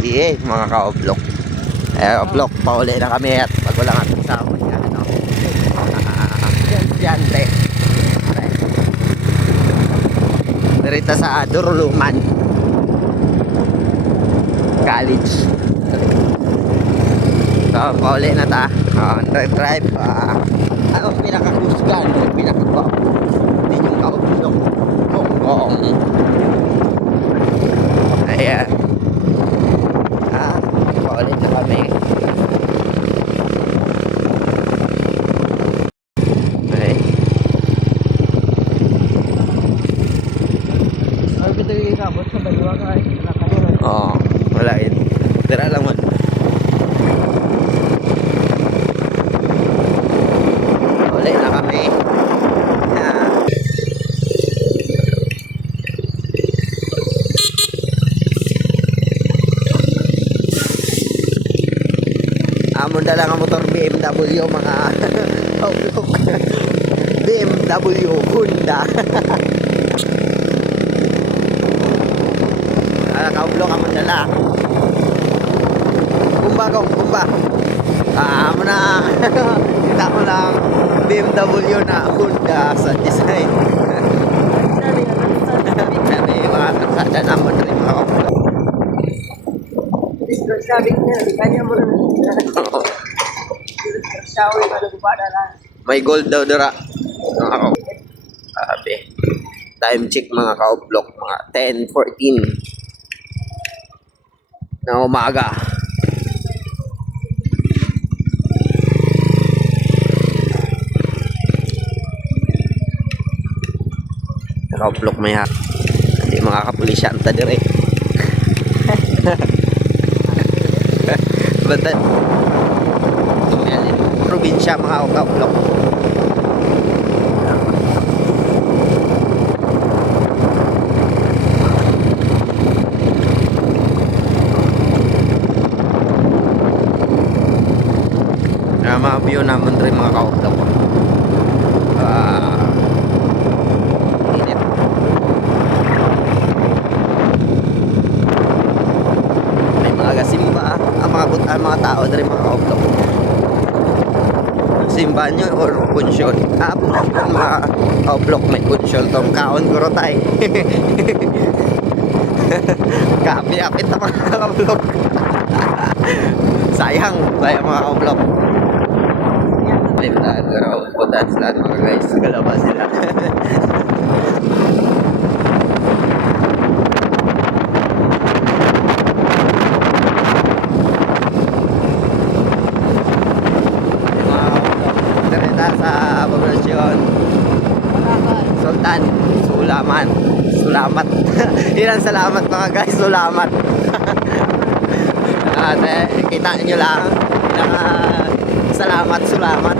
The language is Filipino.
Iyan mga ka-oblok. Oblok, pauli na kami at pag wala nga kasama niya, ano. Yan, pre. Narita sa Duruluman College. So, pauli na ta. Drive. Ano pinakakusgan? Pinakagwapo. Hindi yung ka-oblok. Gonggong. Ayan. Paulit na kami. Okay. Ay, kita yung ikabot sa dalawa ka ay. Oo, wala yun. Tira lang mo. Paulit na kami. Amon na lang ang motor BMW mga oblok. BMW Honda. Ka-oblok amon na lang. Kumba. Amon na. Kita ko lang BMW na Honda sa design. Sabi mga kasada naman rin mga oblok. Sabi niya, di kanya mo rin. Sawi ka nagubada lang. May gold daw dira. Sabi. Time check mga ka-oblok. Mga 10:14 na umaga. Ka-oblok may ha. Hindi mga kapulisyanta dire. Batan. Probinsya mga ka-oblok. Mga view naman rin mga ka-oblok. Init. May mga gasimba ang mga tao rin mga ka-oblok. Simba nyo or kunsyon. Mga ka-oblok may kunsyon tong kaon ko rotay. Kapit na mga ka-oblok. Sayang mga ka-oblok. Putan sila mga guys. Galaba sila. Direta sa poblasyon Sultan Sulamat. Ilan salamat mga guys. Sulamat. Kita nyo lang Sulamat.